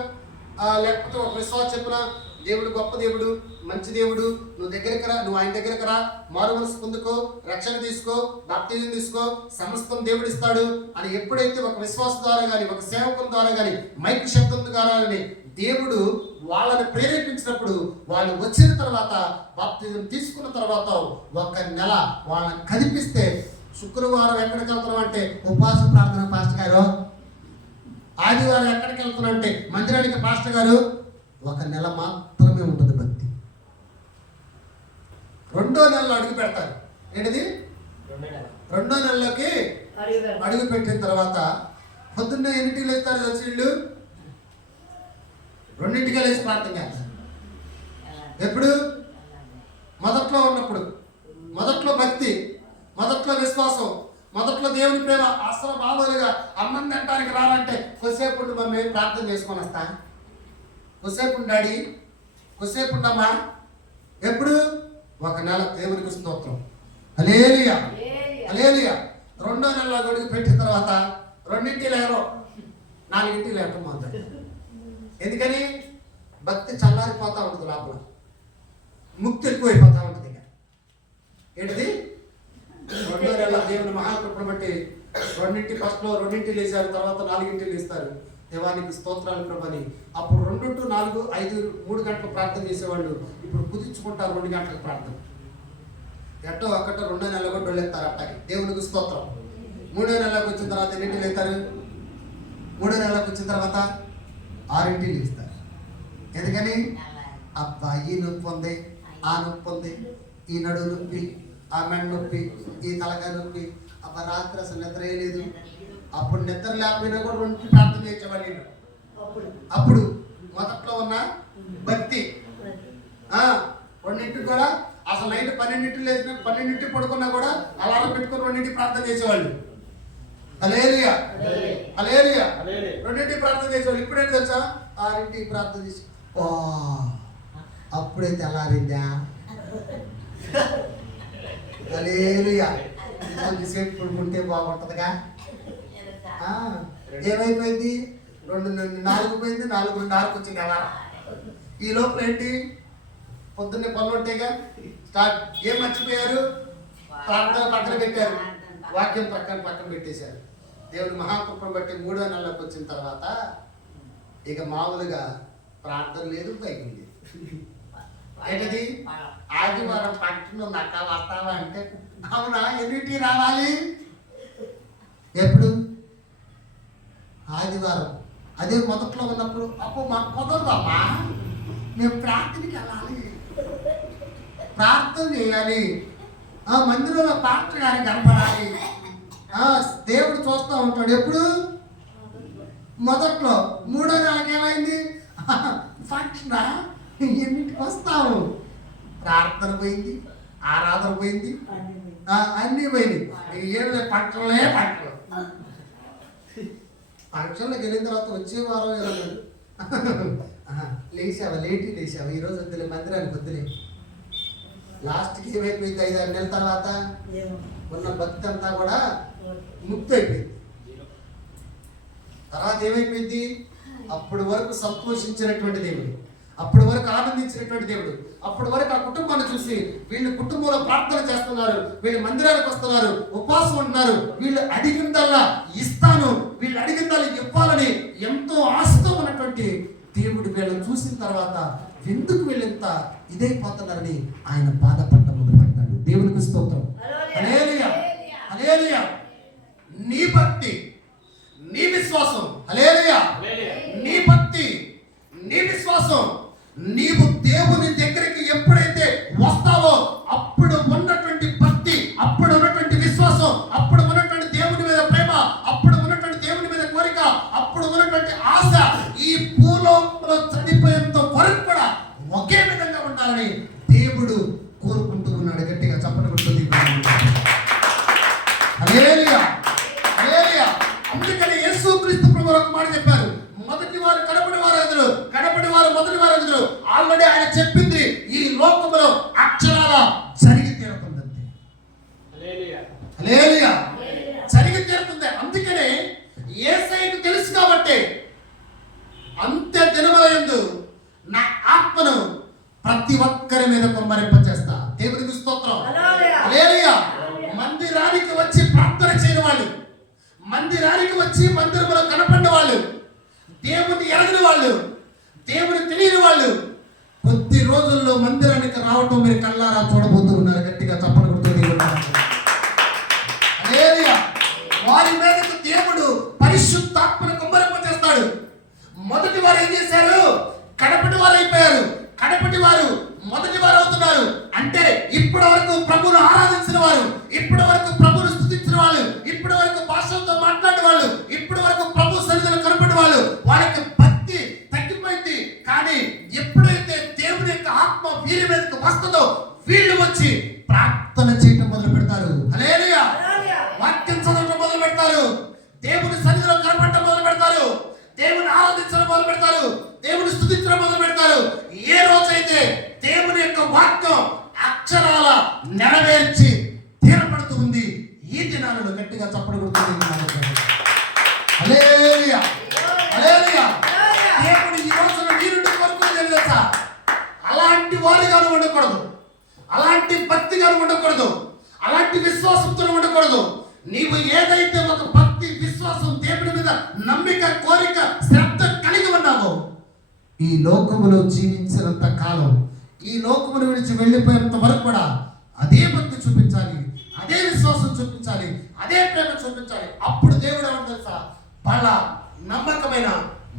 లేకపోతే ఒక విశ్వాసం చెప్పినా, దేవుడు గొప్ప దేవుడు, మంచి దేవుడు, నువ్వు దగ్గరికి రా, నువ్వు ఆయన దగ్గరికి రా, మారు మనసు పొందుకో, రక్షణ తీసుకో, బాప్తిజం తీసుకో, సమస్తం దేవుడు ఇస్తాడు అని ఎప్పుడైతే ఒక విశ్వాసం ద్వారా కానీ, ఒక సేవకుల ద్వారా కానీ, మైక్ శబ్దం ద్వారా కానీ దేవుడు వాళ్ళని ప్రేరేపించినప్పుడు, వాళ్ళు వచ్చిన తర్వాత బాప్తిజం తీసుకున్న తర్వాత ఒక నెల వాళ్ళని కనిపిస్తే, శుక్రవారం ఎక్కడికి వెళ్తున్నాం అంటే ఉపవాస ప్రార్థన పాస్టర్ గారు, ఆదివారం ఎక్కడికి వెళ్తున్నాం అంటే మందిరానికి పాస్టర్ గారు. ఒక నెల మాత్రమే ఉంటుంది భక్తి. రెండో నెలలో అడుగు పెడతారు. ఏంటిది? రెండో నెలలోకి అడుగు పెట్టిన తర్వాత పొద్దున్నే ఎన్నింటికి లేస్తారు తెలిసి వీళ్ళు? 2ంటికే లేచి ప్రార్థన చేస్తారు. ఎప్పుడు? మొదట్లో ఉన్నప్పుడు, మొదట్లో భక్తి, మొదట్లో విశ్వాసం, మొదట్లో దేవుని ప్రేమ. అసలు మామూలుగా అన్నం తినడానికి రాలంటే కొద్దిసేపు మమ్మీ ప్రార్థన చేసుకొని వస్తా, కొద్దిసేపు డాడీ, కొద్దిసేపు ఉండమ్మా. ఎప్పుడు? ఒక నెల. దేవునికి స్తోత్రం. హల్లెలూయా, హల్లెలూయా. రెండో నెలలో అడుగు పెట్టిన తర్వాత 2ంటికి లేరు, 4ంటికి లేవటం మొదలు. ఎందుకని? భక్తి చల్లారిపోతా ఉంటుంది లోపల, ముక్తి ఎక్కువైపోతా ఉంటుంది. ఏంటిది? రెండో నెల దేవుని మహాకృపను బట్టి 2ంటి ఫస్ట్లో 2ంటికి లేచారు, తర్వాత 4ంటికి లేస్తారు. దేవానికి స్తోత్రాలు ప్రభని. అప్పుడు 2 to 4, 5, 3 గంటలు ప్రార్థన చేసేవాళ్ళు ఇప్పుడు కుదించుకుంటారు 2 గంటలకు ప్రార్థన. ఎట్టో ఒక్కటో రెండో నెలలో కూడా వెళ్ళేస్తారు అట్టకి. దేవునికి స్తోత్రం. 3వ నెలలోకి వచ్చిన తర్వాత ఎన్నింటికి లేస్తారు? 3వ నెలలోకి వచ్చిన తర్వాత 6ంటికి లేస్తారు. ఎందుకని? అబ్బా, ఈ నొప్పి ఉంది, ఆ నొప్పి ఉంది, ఈ నడువు నొప్పి, ఆ మెడ నొప్పి, ఈ తలకాయ నొప్పి, అబ్బా రాత్రి అసలు నిద్ర లేదు. అప్పుడు నిద్ర లేకపోయినా కూడా 2ంటికి ప్రార్థన చేసేవాళ్ళు. అప్పుడు మొదట్లో ఉన్న భక్తి. 2ంటికి కూడా అసలు నైట్ 12ంటికి లేచిన, 12ంటికి పడుకున్నా కూడా అలారం పెట్టుకుని 2ంటికి ప్రార్థన చేసేవాళ్ళు. హల్లెలూయా, హల్లెలూయా. 2ంటికి ప్రార్థన చేసేవాళ్ళు. ఇప్పుడేంటి తెలుసా? 6ంటికి ప్రార్థన చేసి అప్పుడే తెల్లారిందా? హల్లెలూయా. కొద్దిసేపు పడుకుంటే బాగుంటుందిగా. ఏమైపోయింది? 4 పోయింది, 4:30 వచ్చింది అలారం. ఈ లోపల ఏంటి? పొద్దున్నే పనులు ఉంటాయిగా, స్టార్ట్. ఏం మర్చిపోయారు? ప్రార్థన పక్కన పెట్టారు, వాక్యం పక్కన పెట్టేశారు. దేవుని మహాకృపను బట్టి 3వ నెలలోకి వచ్చిన తర్వాత ఇక మామూలుగా ప్రార్థన లేదు, బైబిల్ లేదు. ఏంటది? ఆదివారం పట్టణం ఉంది అక్క, వస్తావా అంటే అవునా, ఎన్నింటికి రావాలి? ఎప్పుడు? ఆదివారం. అదే మొదట్లో ఉన్నప్పుడు అప్పు మాకు కుదరదమ్మా, మేము ప్రార్థనకి వెళ్ళాలి, ప్రార్థన చేయాలి, మందిరంలో పాస్టర్ గారికి కనపడాలి, దేవుడు చూస్తూ ఉంటాడు. ఎప్పుడు? మొదట్లో. 3వ నెలకి ఏమైంది? ఫంక్షనా? ఎన్నింటికి వస్తావు? ప్రార్థన పోయింది, ఆరాధన పోయింది, అన్నీ పోయింది. ఏదో పంటలే పంటలు. ఫంక్షన్లోకి వెళ్ళిన తర్వాత వచ్చే వారం ఏదో లేచావా? లేచావా? ఈరోజు వద్దులే, మందిరానికి వద్దులే. లాస్ట్కి ఏమైపోయింది? 5-6 నెలల తర్వాత ఉన్న భక్తి అంతా కూడా ముక్తి అయిపోయింది. తర్వాత ఏమైపోయింది? అప్పటి వరకు సంతోషించినటువంటి దేవుడు, అప్పటి వరకు ఆనందించినటువంటి దేవుడు, అప్పటి వరకు ఆ కుటుంబాన్ని చూసి వీళ్ళు కుటుంబంలో ప్రార్థన చేస్తున్నారు, వీళ్ళు మందిరానికి వస్తున్నారు, ఉపవాసం ఉంటున్నారు, వీళ్ళు అడిగిందల్లా ఇస్తాను, వీళ్ళు అడిగిందల్లా ఇవ్వాలని ఎంతో ఆశతో ఉన్నటువంటి దేవుడు వీళ్ళని చూసిన తర్వాత ఎందుకు వీళ్ళంత ఇదైపోతున్నారని ఆయన బాధపడటం మొదలు పెడతాడు. దేవునికి స్తోత్రం. హల్లెలూయా, హల్లెలూయా. నీ భక్తి, నీ విశ్వాసం, హల్లెలూయా, నీ భక్తి, నీ విశ్వాసం, నీవు దేవుని దగ్గరికి ఎప్పుడైతే వస్తావో అప్పుడు ఉన్నటువంటి భక్తి, అప్పుడు ఉన్నటువంటి విశ్వాసం, అప్పుడు ఉన్నటువంటి దేవుని మీద ప్రేమ, అప్పుడు ఉన్నటువంటి దేవుని మీద కోరిక, అప్పుడు ఉన్నటువంటి ఆశ ఈ భూలోకంలో చనిపోయేంత వరకు కూడా ఒకే విధంగా ఉండాలని దేవుడు కోరుకుంటూ ఉన్నాడు. గట్టిగా చప్పట్లు కొడుతుంది. హల్లెలూయా, హల్లెలూయా. అందుకని యేసుక్రీస్తు ప్రభువు ఒక మాట చెప్పారు, మొదటి వారు కడపటి వారు ఎదురు, కడపటి వారు మొదటి వారు ఎదురు. ఆల్రెడీ ఆయన చెప్పింది ఈ లోకంలో అక్షరాల జరిగి తీరుతుందండి. హల్లెలూయా, జరిగి తీరుతుంది. అందుకనే యేసయ్యకు తెలుసు కాబట్టి అంత్య దినములందు నా ఆత్మను ప్రతి ఒక్కరి మీద కుమ్మరింపచేస్తా. దేవునికి స్తోత్రం. హల్లెలూయా. మందిరానికి వచ్చి ప్రార్థన చేయని వాళ్ళు, మందిరానికి వచ్చి మందిరంలో కనపడిన వాళ్ళు, దేవుని ఎరగని వాళ్ళు, దేవుని తెలియని వాళ్ళు కొద్ది రోజుల్లో మందిరానికి రావటం మీరు కళ్ళారా చూడబోతూ ఉన్నారు. గట్టిగా చప్పట్లు కొడుతుంది. హల్లెలూయా. వారి మీదకు దేవుడు పరిశుద్ధాత్మను కుమ్మరింపచేస్తాడు. మొదటి వారు ఏం చేశారు? కడపటి వారు అయిపోయారు. కడపటి వారు మొదటి వారు అవుతున్నారు. అంటే ఇప్పటి వరకు ప్రభువును ఆరాధించిన వారు, ఇప్పటి వరకు ప్రభువును స్తుతించిన వాళ్ళు, ఇప్పటి వరకు భాషలతో మాట్లాడే వాళ్ళు, ఇప్పటి వరకు ప్రభు సన్నిధిలో కనపడే వాళ్ళు, వాళ్ళకి భక్తి తగ్గిపోయింది. కానీ ఎప్పుడైతే దేవుని యొక్క ఆత్మ వీరి మీదకి వస్తుందో వీళ్ళు వచ్చి ప్రార్థన చేయటం మొదలు పెడతారు. హల్లెలూయా. వాక్యం చదవడం మొదలు పెడతారు, దేవుని సన్నిధిలో కనపడటం మొదలు పెడతారు, దేవుని ఆరాధించడం మొదలు పెడతారు, దేవుని స్తుతించడం మొదలు పెడతారు. ఏ రోజైతే దేవుని యొక్క వాక్యం అక్షరాల నెరవేర్చి తీరపడుతూ ఉంది, ఈ దినాలలో గట్టిగా చప్పట్లు కొడుతుంది. హల్లెలూయా, హల్లెలూయా. దేవుడు ఈ రోజున నీ నుండి కోరుకునేది తెలుసా? అలాంటి వారిగా ఉండకూడదు, అలాంటి భక్తిగా ఉండకూడదు, అలాంటి విశ్వాసంతో ఉండకూడదు. నీవు ఏదైతే ఒక భక్తి, విశ్వాసం, దేవుని మీద నమ్మిక, కోరిక, శ్రద్ధ కలిగి ఉన్నావో ఈ లోకములో జీవించినంత కాలం, ఈ లోకమును విడిచి వెళ్ళిపోయేంత వరకు కూడా అదే భక్తి చూపించాలి, అదే విశ్వాసం చూపించాలి, అదే ప్రేమ చూపించాలి. అప్పుడు దేవుడు ఏమని తెలుసా? బల నమ్మకమైన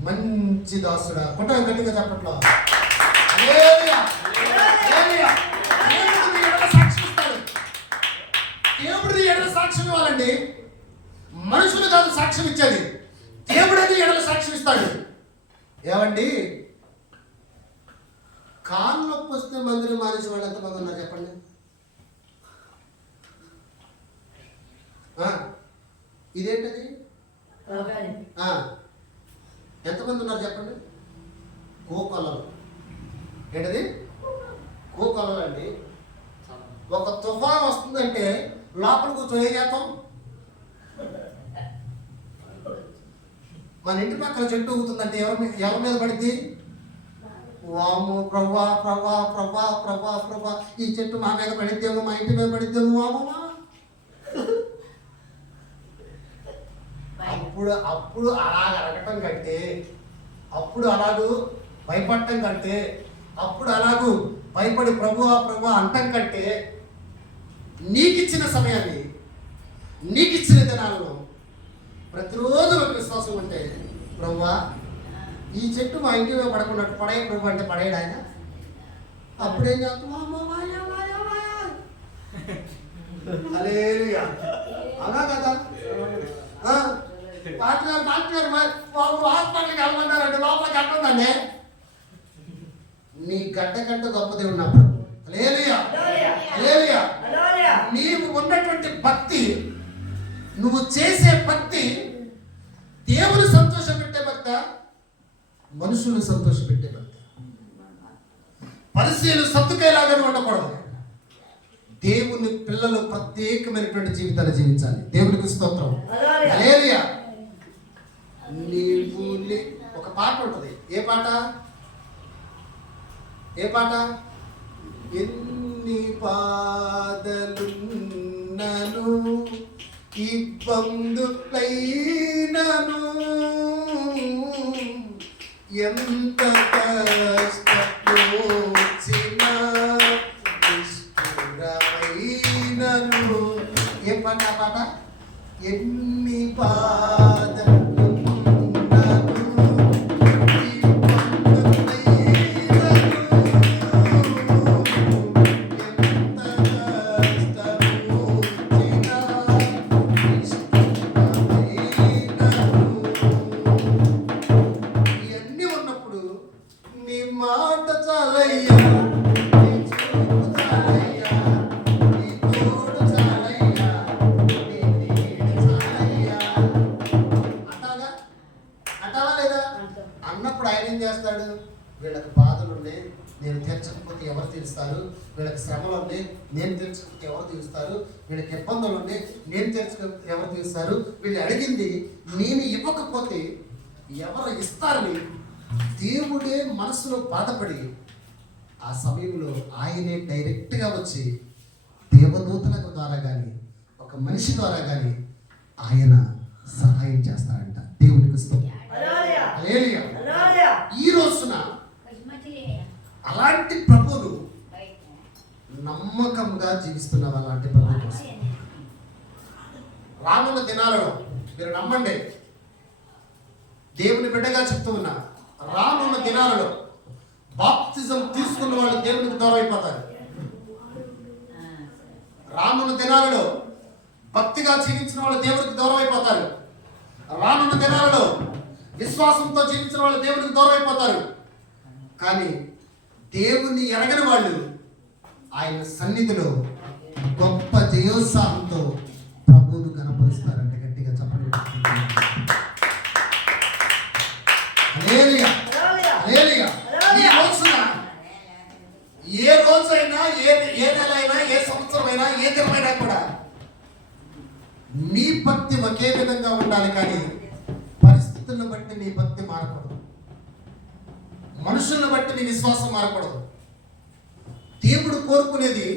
మంచి దాసుడా. కొట్ట గట్టిగా చెప్పట్లో. హల్లెలూయా, హల్లెలూయా. దేవుడు ఎడల సాక్ష్యం ఇస్తాడు. దేవుడిని ఎడల సాక్ష్యం ఇవ్వాలండి. మనుషులు కాదు సాక్ష్యం ఇచ్చేది, దేవుడిని ఎడల సాక్ష్యం ఇస్తాడు. ఏమండి, కాళ్ళు నొప్పి వస్తే మందిరం మానేసి వాళ్ళు ఎంతమంది ఉన్నారు చెప్పండి? ఇదేంటది? ఎంతమంది ఉన్నారు చెప్పండి? కోకొల్లలు. ఏంటది? కోకొల్లలు అండి. ఒక తుఫాన్ వస్తుందంటే లోపల కూర్చొని ఏం చేస్తాం? మన ఇంటి పక్కన చెట్టు ఊగుతుందంటే ఎవరి మీద పడింది? వాము ప్రభా ప్రభా ప్రభా ప్రభా ప్రభా, ఈ చెట్టు మా మీద పడిద్దేమో, మా ఇంటి మీద పడిద్దేమో, వామమ్మా. అప్పుడు అలాగ అడగటం కంటే, అప్పుడు అలాగూ భయపడటం కంటే, అప్పుడు అలాగూ భయపడి ప్రభువా ప్రభా అంటం కంటే, నీకిచ్చిన సమయాన్ని, నీకిచ్చిన దినాలను ప్రతిరోజు ఒక విశ్వాసం ఉంటే, ప్రభువా ఈ చెట్టు మా ఇంటి మీద పడకున్నట్టు పడేయ ప్రభు అంటే పడేయడు ఆయన. అప్పుడేం చేస్తాం? హల్లెలూయా. అలా కదా. డాక్టర్ గారు హాస్పిటల్కి వెళ్ళమన్నారంటే లోపలికి ఎట్టుందండి? నీ గడ్డ గొప్ప దేవుడు నా ప్రభు. హల్లెలూయా, హల్లెలూయా. నీవు ఉన్నటువంటి భక్తి, నువ్వు చేసే భక్తి దేవుని సంతోషపెట్టే భక్త, మనుషులను సంతోషపెట్టే భక్త. పరిశీలు సత్తుకేలాగా ఉండకూడదు. దేవుని పిల్లలు ప్రత్యేకమైనటువంటి జీవితాలు జీవించాలి. దేవునికి స్తోత్రం. హల్లెలూయా. ఒక పాట ఉంటుంది. ఏ పాట? ఏ పాట? ఎన్ని బాధలున్నను ఇబ్బందులైనను ఎంత కష్టమొచ్చినా నిష్ఠురమైనను. ఏ పాట? ఆ పాట ఎన్ని అన్నప్పుడు ఆయన ఏం చేస్తాడు? వీళ్ళకి బాధలు ఉన్నాయి, నేను తీర్చకపోతే ఎవరు తీరుస్తారు? వీళ్ళకి శ్రమలు ఉన్నాయి, నేను తీర్చకపోతే ఎవరు తీరుస్తారు? వీళ్ళకి ఇబ్బందులు ఉన్నాయి, నేను తీర్చకపోతే ఎవరు తీరుస్తారు? వీళ్ళు అడిగింది నేను ఇవ్వకపోతే ఎవరు ఇస్తారని దేవుడే మనసులో బాధపడి ఆ సమయంలో ఆయనే డైరెక్ట్గా వచ్చి దేవదూతల ద్వారా కానీ ఒక మనిషి ద్వారా కానీ ఆయన సహాయం చేస్తారంట. దేవునికి స్తోత్రం. హల్లెలూయా. ఈ రోజున అలాంటి ప్రభువులు నమ్మకంగా జీవిస్తున్న అలాంటి ప్రభు కోసం రానున్న దినాలలో మీరు నమ్మండి, దేవుని బిడ్డగా చెప్తూ ఉన్నా, రానున్న దినాలలో బాప్తిజం తీసుకున్న వాళ్ళు దేవునికి దూరం అయిపోతారు. రానున్న దినాలలో భక్తిగా జీవించిన వాళ్ళు దేవునికి దూరం అయిపోతారు. రానున్న దినాలలో విశ్వాసంతో జీవించిన వాళ్ళు దేవునికి దూరం అయిపోతారు. కానీ దేవుని ఎరగని వాళ్ళు ఆయన సన్నిధిలో గొప్ప జయోత్సాహంతో ప్రభువును కనపరుస్తారంటే గట్టిగా చెప్పండి. హల్లెలూయా, హల్లెలూయా. ఈ రోజున ఏ రోజైనా, ఏ నెల అయినా, ఏ సంవత్సరమైనా, ఏ దినమైనా కూడా నీ భక్తి ఒకే విధంగా ఉండాలి. కానీ పరిస్థితులను బట్టి నీ భక్తి మారకూడదు, మనుషులను బట్టి నీ విశ్వాసం మారకూడదు. దేవుడు కోరుకునేది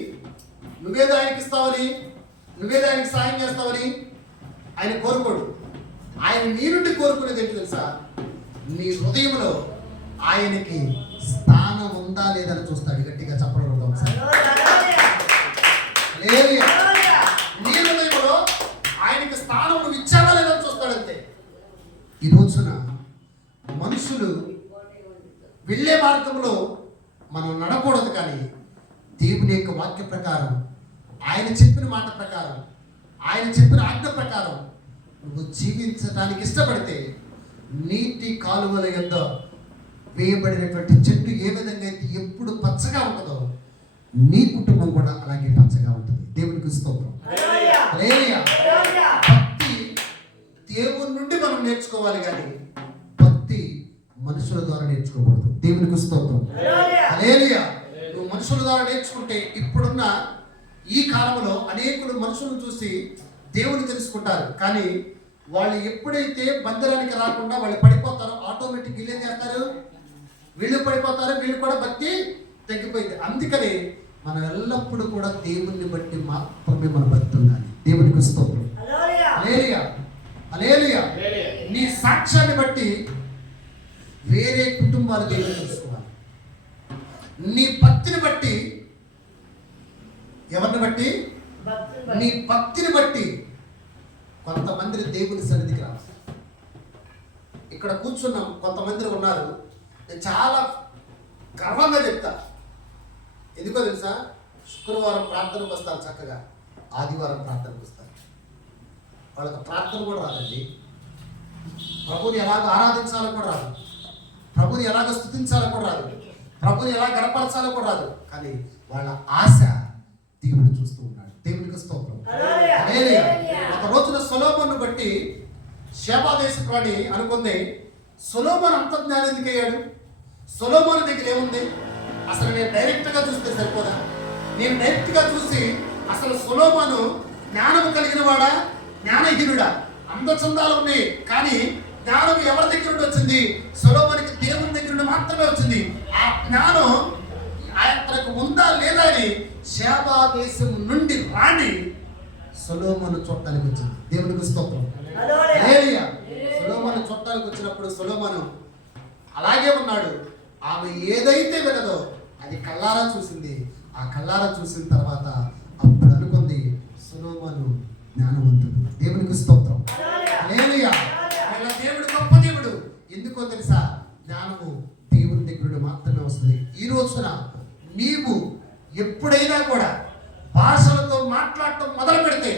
నువ్వేదో ఆయనకి ఇస్తావని, నువ్వేదో ఆయనకి సాయం చేస్తావని ఆయన కోరుకోడు. ఆయన నీ నుండి కోరుకునేది ఏంటి తెలుసా? నీ హృదయంలో ఆయనకి స్థానం ఉందా లేదని చూస్తాడు. గట్టిగా చెప్పడం ఒకసారి. నీ హృదయంలో ఆయనకి స్థానం నువ్వు ఇచ్చావా లేదని చూస్తాడంతే. ఈ రోజున మనుషులు వెళ్ళే మార్గంలో మనం నడకూడదు. కానీ దేవుని యొక్క వాక్య ప్రకారం, ఆయన చెప్పిన మాట ప్రకారం, ఆయన చెప్పిన ఆజ్ఞ ప్రకారం నువ్వు జీవించడానికి ఇష్టపడితే నీటి కాలువల యొద్ద వేయబడినటువంటి చెట్టు ఏ విధంగా అయితే ఎప్పుడు పచ్చగా ఉంటుందో నీ కుటుంబం కూడా అలాగే పచ్చగా ఉంటుంది. దేవునికి స్తోత్రం. హల్లెలూయా. భక్తి దేవుని నుండి మనం నేర్చుకోవాలి, కానీ భక్తి మనుషుల ద్వారా నేర్చుకోకూడదు. దేవునికి స్తోత్రం. హల్లెలూయా. నువ్వు మనుషుల ద్వారా నేర్చుకుంటే ఇప్పుడున్న ఈ కాలంలో అనేకులు మనుషులను చూసి దేవుని తెలుసుకుంటారు. కానీ వాళ్ళు ఎప్పుడైతే బంధనానికి రాకుండా వాళ్ళు పడిపోతారో ఆటోమేటిక్ వీళ్ళు ఏం చేస్తారు? వీళ్ళు పడిపోతారు, వీళ్ళు కూడా భక్తి తగ్గిపోయింది. అందుకని మనం ఎల్లప్పుడూ కూడా దేవుణ్ణి బట్టి మాత్రమే మన భక్తి ఉండాలి. దేవునికి స్తోత్రం. హల్లెలూయా, హల్లెలూయా. నీ సాక్ష్యాన్ని బట్టి వేరే కుటుంబాలు దేవుని తెలుసుకోవాలి. నీ భక్తిని బట్టి, ఎవరిని బట్టి? నీ భక్తిని బట్టి కొంతమంది దేవుని సన్నిధికి రావాలి. ఇక్కడ కూర్చున్నాం, కొంతమంది ఉన్నారు. నేను చాలా గర్వంగా చెప్తా. ఎందుకో తెలుసా? శుక్రవారం ప్రార్థనకు వస్తారు, చక్కగా ఆదివారం ప్రార్థనకు వస్తారు. వాళ్ళకి ప్రార్థన కూడా రాదండి. ప్రభుని ఎలాగ ఆరాధించాలో కూడా రాదు, ప్రభుని ఎలాగ స్తుతించాలో కూడా రాదు. ప్రభుని ఎలా గణపరచాలో కూడా రాదు, కానీ వాళ్ళ ఆశ దేవుడు చూస్తూ ఉన్నాడు. దేవునికి స్తోత్రం. హల్లెలూయా. ఒక రోజున సొలొమోను బట్టి షేబా దేశపు రాణి అనుకుంది, సొలొమోను అంత జ్ఞానం ఎందుకు అయ్యాడు? సొలొమోను దగ్గర ఏముంది? అసలు నేను డైరెక్ట్ గా చూస్తే సరిపోదా? నేను డైరెక్ట్ గా చూసి అసలు సొలొమోను జ్ఞానము కలిగిన వాడా, జ్ఞానహీనుడా? అందచందాలు ఉన్నాయి, కానీ జ్ఞానం ఎవరి దగ్గర నుండి వచ్చింది? సొలొమోనుకి దేవుని దగ్గర నుండి మాత్రమే వచ్చింది. ఆ జ్ఞానం ఆయనకు ఉందా లేదా అని షేబా దేశం నుండి రాణి సొలొమోను చూడటానికి వచ్చింది. దేవునికి స్తోత్రం. హల్లెలూయా. సొలొమోను చూడటానికి వచ్చినప్పుడు సొలొమోను అలాగే ఉన్నాడు. ఆమె ఏదైతే వినదో అది కళ్ళారా చూసింది. ఆ కళ్ళారా చూసిన తర్వాత అప్పుడు అనుకుంది, సొలొమోను జ్ఞానవంతుడు. దేవునికి స్తోత్రం. హల్లెలూయా. ఇలా దేవుడు గొప్ప దేవుడు. ఎందుకో తెలుసా? జ్ఞానము దేవుని దగ్గర మాత్రమే వస్తుంది. ఈ రోజున నీవు ఎప్పుడైనా కూడా భాషలతో మాట్లాడటం మొదలు పెడితే,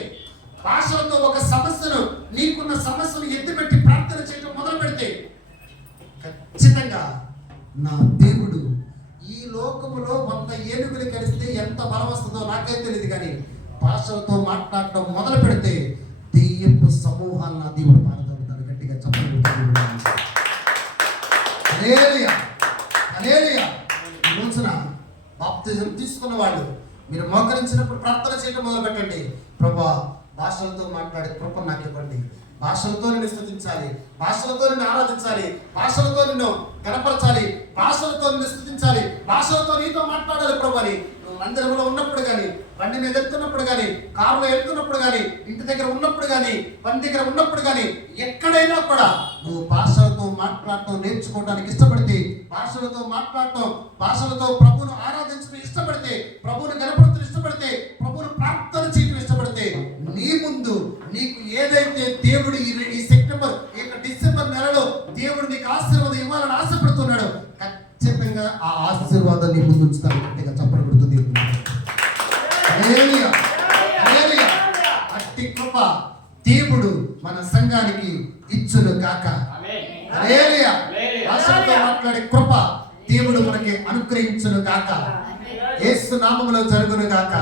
భాషలతో ఒక సమస్యను, నీకున్న సమస్యను ఎత్తిపెట్టి ప్రార్థన చేయడం మొదలు పెడితే, ఖచ్చితంగా నా దేవుడు ఈ లోకములో 100 ఏనుగులు కలిస్తే ఎంత బలం వస్తుందో నాకైతే తెలియదు, కానీ భాషలతో మాట్లాడటం మొదలు పెడితే దెయ్యపు సమూహాన్ని నా దేవుడు పారదోలుతాడు. గట్టిగా చెప్పండి. హల్లెలూయా. హల్లెలూయా. ఈ రోజున బాప్తిజం తీసుకున్న వాళ్ళు మీరు మోకరించినప్పుడు ప్రార్థన చేయడం మొదలు పెట్టండి. ప్రభువా, భాషలతో మాట్లాడే కృప నాకు ఇవ్వండి. భాషలతో నిన్ను స్తుతించాలి, భాషలతో నిన్ను ఆరాధించాలి, భాషలతో నిన్ను గణపరచాలి, భాషలతో నిన్ను స్తుతించాలి, భాషలతో నీతో మాట్లాడాలి ప్రభు అని. నువ్వు మందిరంలో ఉన్నప్పుడు కానీ, బండి మీద వెళ్తున్నప్పుడు కానీ, కారులో వెళ్తున్నప్పుడు కానీ, ఇంటి దగ్గర ఉన్నప్పుడు కానీ, పని దగ్గర ఉన్నప్పుడు కానీ, ఎక్కడైనా కూడా నువ్వు భాషలతో మాట్లాడటం నేర్చుకోవడానికి ఇష్టపడితే, భాషలతో మాట్లాడటం, భాషలతో ప్రభువును ఆరాధించడం ఇష్టపడితే, ప్రభువును గణపరచడం ఇష్టపడితే, ప్రభువును ప్రార్థన చేయడం ఇష్టపడితే, నీ ముందు నీకు ఏదైతే దేవుడు ఈ సెప్టెంబర్ డిసెంబర్ నెలలో దేవుడు నీకు ఆశీర్వాదం ఇవ్వాలని ఆశపడుతున్నాడు, ఖచ్చితంగా ఆ ఆశీర్వాదం నీ ముందు ఉంచుతాడు. గట్టిగా చెప్పబడుతుంది. హల్లెలూయా. హల్లెలూయా. అట్టి కృప దేవుడు మన సంఘానికి ఇచ్చును గాక. హల్లెలూయా. భాషలతో మాట్లాడే కృప దేవుడు మనకి అనుగ్రహించును గాక. యేసు నామములో జరుగును గాక.